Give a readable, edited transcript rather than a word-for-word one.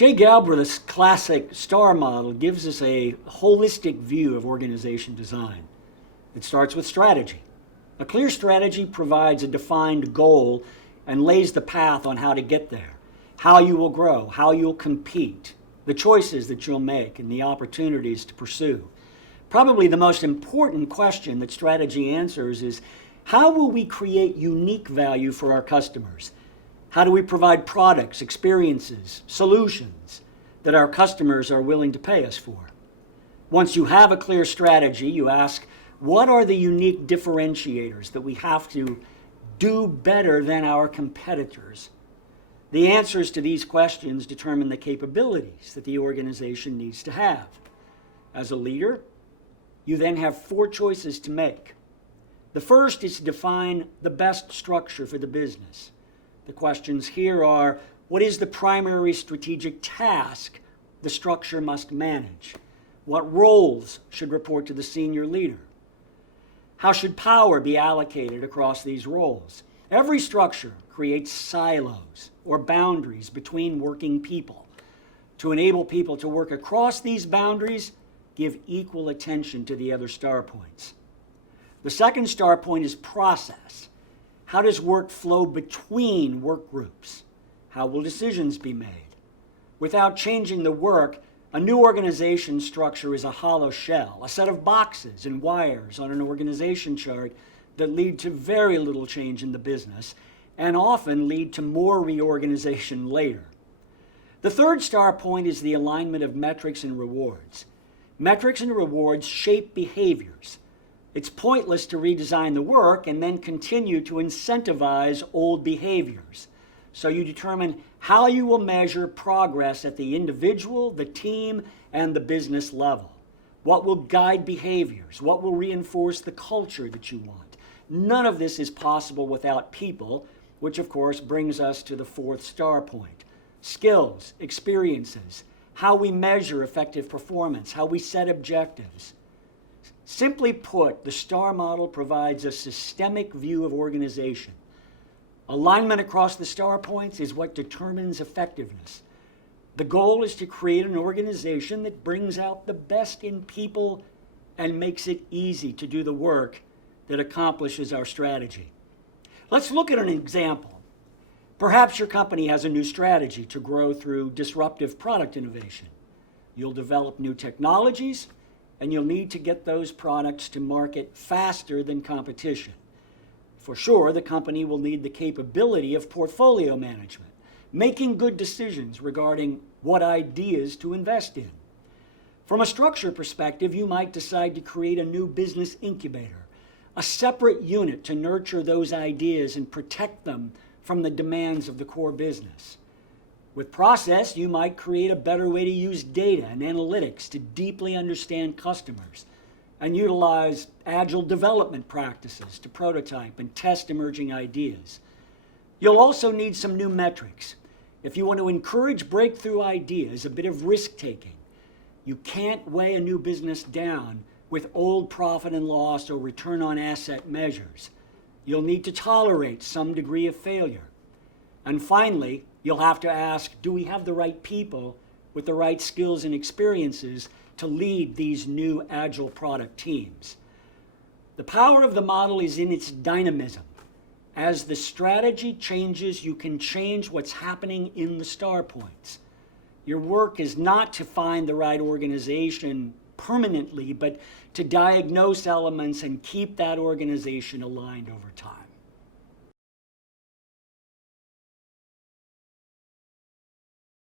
Jay Galbraith's classic STAR model gives us a holistic view of organization design. It starts with strategy. A clear strategy provides a defined goal and lays the path on how to get there, how you will grow, how you'll compete, the choices that you'll make, and the opportunities to pursue. Probably the most important question that strategy answers is, how will we create unique value for our customers? How do we provide products, experiences, solutions that our customers are willing to pay us for? Once you have a clear strategy, you ask, what are the unique differentiators that we have to do better than our competitors? The answers to these questions determine the capabilities that the organization needs to have. As a leader, you then have 4 choices to make. The first is to define the best structure for the business. The questions here are, what is the primary strategic task the structure must manage? What roles should report to the senior leader? How should power be allocated across these roles? Every structure creates silos or boundaries between working people. To enable people to work across these boundaries, give equal attention to the other STAR points. The second STAR point is process. How does work flow between work groups? How will decisions be made? Without changing the work, a new organization structure is a hollow shell, a set of boxes and wires on an organization chart that lead to very little change in the business and often lead to more reorganization later. The third STAR point is the alignment of metrics and rewards. Metrics and rewards shape behaviors. It's pointless to redesign the work and then continue to incentivize old behaviors. So you determine how you will measure progress at the individual, the team, and the business level. What will guide behaviors? What will reinforce the culture that you want? None of this is possible without people, which of course brings us to the 4th STAR point. Skills, experiences, how we measure effective performance, how we set objectives. Simply put, the STAR model provides a systemic view of organization. Alignment across the STAR points is what determines effectiveness. The goal is to create an organization that brings out the best in people and makes it easy to do the work that accomplishes our strategy. Let's look at an example. Perhaps your company has a new strategy to grow through disruptive product innovation. You'll develop new technologies, and you'll need to get those products to market faster than competition. For sure, the company will need the capability of portfolio management, making good decisions regarding what ideas to invest in. From a structure perspective, you might decide to create a new business incubator, a separate unit to nurture those ideas and protect them from the demands of the core business. With process, you might create a better way to use data and analytics to deeply understand customers and utilize agile development practices to prototype and test emerging ideas. You'll also need some new metrics. If you want to encourage breakthrough ideas, a bit of risk-taking, you can't weigh a new business down with old profit and loss or return on asset measures. You'll need to tolerate some degree of failure. And finally, you'll have to ask, do we have the right people with the right skills and experiences to lead these new agile product teams? The power of the model is in its dynamism. As the strategy changes, you can change what's happening in the STAR points. Your work is not to find the right organization permanently, but to diagnose elements and keep that organization aligned over time.